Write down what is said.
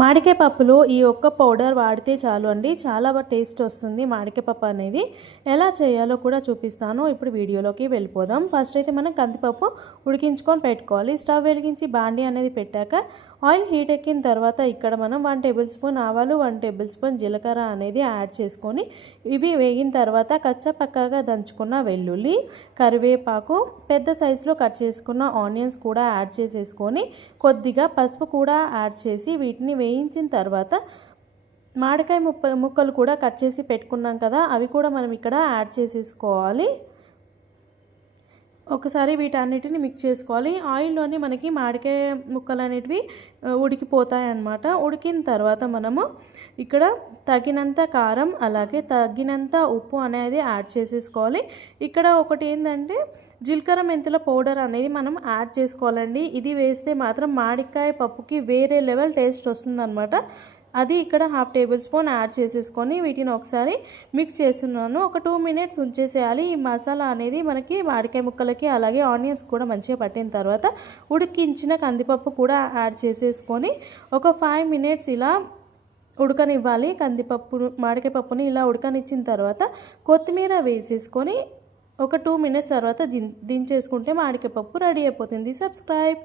మామిడికాయ పప్పులో ఈ ఒక్క పౌడర్ వాడితే చాలు అండి, చాలా టేస్ట్ వస్తుంది. మామిడికాయ పప్పు అనేది ఎలా చేయాలో కూడా చూపిస్తాను. ఇప్పుడు వీడియోలోకి వెళ్ళిపోదాం. ఫస్ట్ అయితే మనం కందిపప్పు ఉడికించుకొని పెట్టుకోవాలి. స్టవ్ వెలిగించి బాండి అనేది పెట్టాక ఆయిల్ హీట్ ఎక్కిన తర్వాత ఇక్కడ మనం 1 టేబుల్ స్పూన్ ఆవాలు, 1 టేబుల్ స్పూన్ జీలకర్ర అనేది యాడ్ చేసుకొని ఇవి వేగిన తర్వాత కచ్చపక్కగా దంచుకున్న వెల్లుల్లి, కరివేపాకు, పెద్ద సైజులో కట్ చేసుకున్న ఆనియన్స్ కూడా యాడ్ చేసేసుకొని కొద్దిగా పసుపు కూడా యాడ్ చేసి వీటిని వేయించిన తర్వాత మామిడికాయ ముక్కలు కూడా కట్ చేసి పెట్టుకున్నాం కదా, అవి కూడా మనం ఇక్కడ యాడ్ చేసేసుకోవాలి. ఒకసారి వీటన్నిటిని మిక్స్ చేసుకోవాలి. ఆయిల్లోనే మనకి మామిడికాయ ముక్కలు అనేటివి ఉడికిపోతాయి అన్నమాట. ఉడికిన తర్వాత మనము ఇక్కడ తగినంత కారం అలాగే తగినంత ఉప్పు అనేది యాడ్ చేసేసుకోవాలి. ఇక్కడ ఒకటి ఏంటంటే జీలకర్ర మెంతుల పౌడర్ అనేది మనం యాడ్ చేసుకోవాలండి. ఇది వేస్తే మాత్రం మామిడికాయ పప్పుకి వేరే లెవెల్ టేస్ట్ వస్తుందన్నమాట. అది ఇక్కడ 1/2 టేబుల్ స్పూన్ యాడ్ చేసేసుకొని వీటిని ఒకసారి మిక్స్ చేస్తున్నాను. ఒక 2 మినిట్స్ ఉంచేసేయాలి. ఈ మసాలా అనేది మనకి మామిడికాయ ముక్కలకి అలాగే ఆనియన్స్ కూడా మంచిగా పట్టిన తర్వాత ఉడికించిన కందిపప్పు కూడా యాడ్ చేసేసుకొని ఒక 5 మినిట్స్ ఇలా ఉడకనివ్వాలి. మామిడికాయ పప్పుని ఇలా ఉడకనిచ్చిన తర్వాత కొత్తిమీర వేసేసుకొని ఒక 2 మినిట్స్ తర్వాత దించేసుకుంటే మామిడికాయ పప్పు రెడీ అయిపోతుంది. సబ్స్క్రైబ్.